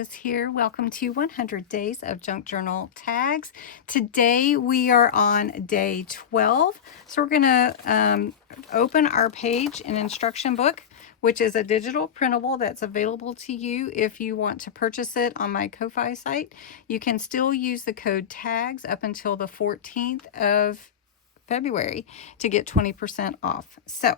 Rose here. Welcome to 100 Days of Junk Journal Tags. Today we are on day 12. So we're going to open our page and instruction book, which is a digital printable that's available to you if you want to purchase it on my Ko-Fi site. You can still use the code TAGS up until the 14th of February to get 20% off. So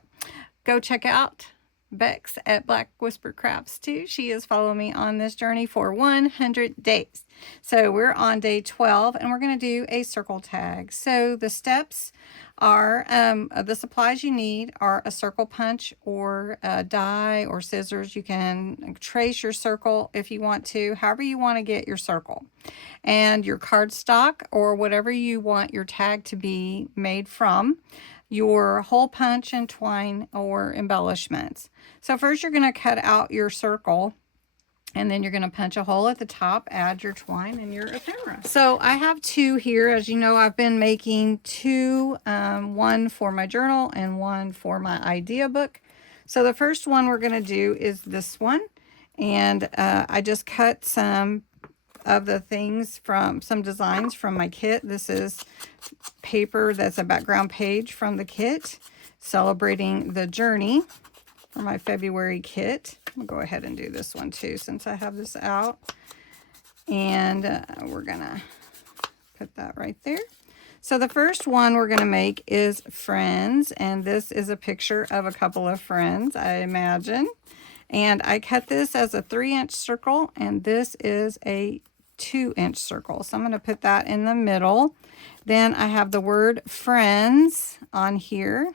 go check out Bexx at Black Whisper Crafts too. She is following me on this journey for 100 days. So we're on day 12 and we're going to do a circle tag. So the steps are, the supplies you need are a circle punch or a die or scissors. You can trace your circle if you want to, however you want to get your circle. And your cardstock or whatever you want your tag to be made from, your hole punch and twine or embellishments. So first you're going to cut out your circle and then you're going to punch a hole at the top, add your twine and your ephemera. So I have two here. As you know, I've been making two, one for my journal and one for my idea book. So the first one we're going to do is this one. And I just cut some of the things from some designs from my kit. This is paper that's a background page from the kit celebrating the journey for my February kit. I'm gonna go ahead and do this one too since I have this out, and we're gonna put that right there. So the first one we're gonna make is friends, and this is a picture of a couple of friends, I imagine. And I cut this as a 3-inch circle, and this is a 2-inch circle. So I'm going to put that in the middle. Then I have the word friends on here,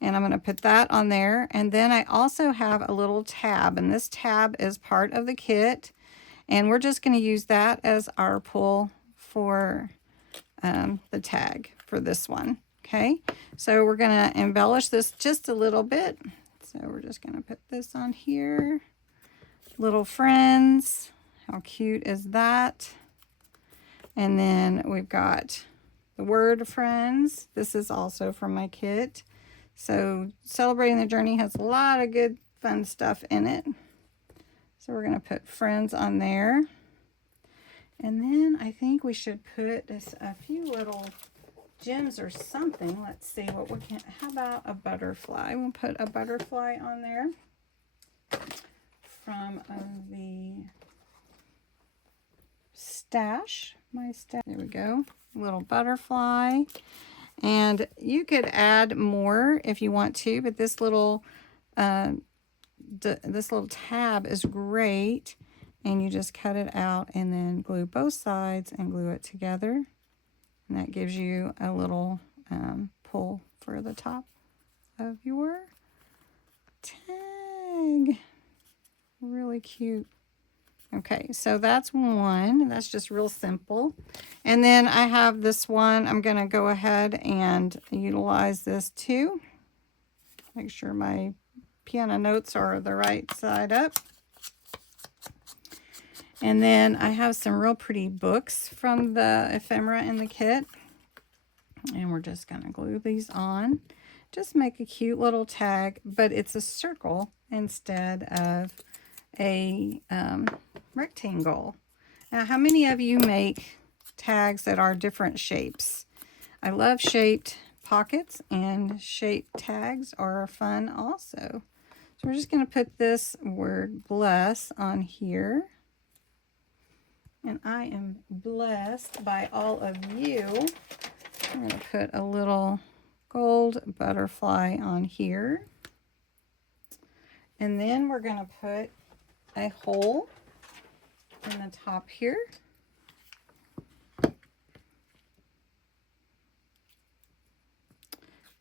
and I'm going to put that on there. And then I also have a little tab, and this tab is part of the kit, and we're just going to use that as our pull for the tag for this one. Okay, so we're going to embellish this just a little bit. So we're just going to put this on here. Little friends. How cute is that? And then we've got the word friends. This is also from my kit. So celebrating the journey has a lot of good fun stuff in it. So we're going to put friends on there. And then I think we should put this, a few little gems or something. Let's see what we can. How about a butterfly? We'll put a butterfly on there from the stash. My stash. There we go. Little butterfly. And you could add more if you want to, but this little tab is great. And you just cut it out and then glue both sides and glue it together. And that gives you a little pull for the top of your tag. Really cute. Okay, so that's one. That's just real simple. And then I have this one. I'm going to go ahead and utilize this too. Make sure my piano notes are the right side up. And then I have some real pretty books from the ephemera in the kit. And we're just going to glue these on. Just make a cute little tag, but it's a circle instead of a rectangle. Now, how many of you make tags that are different shapes? I love shaped pockets, and shaped tags are fun also. So we're just going to put this word bless on here. And I am blessed by all of you. I'm going to put a little gold butterfly on here. And then we're going to put a hole in the top here.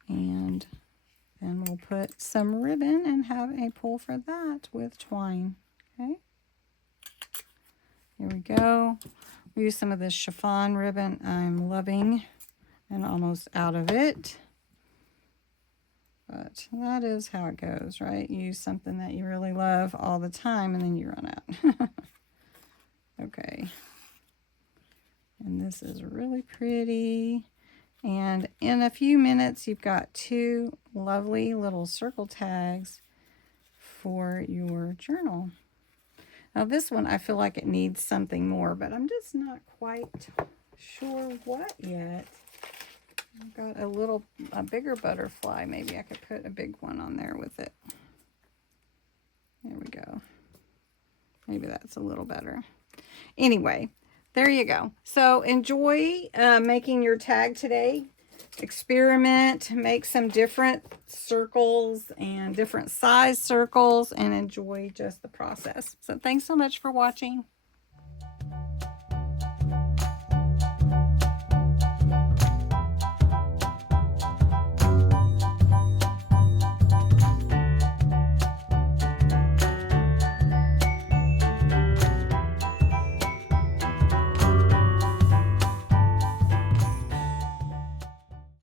And then we'll put some ribbon and have a pull for that with twine. Okay. Here we go. We use some of this chiffon ribbon I'm loving and almost out of it. But that is how it goes, right? You use something that you really love all the time and then you run out. Okay. And this is really pretty. And in a few minutes, you've got two lovely little circle tags for your journal. Now this one, I feel like it needs something more, but I'm just not quite sure what yet. I've got a bigger butterfly. Maybe I could put a big one on there with it. There we go. Maybe that's a little better. Anyway, there you go. So enjoy making your tag today. Experiment, make some different circles and different size circles, and enjoy just the process. So thanks so much for watching.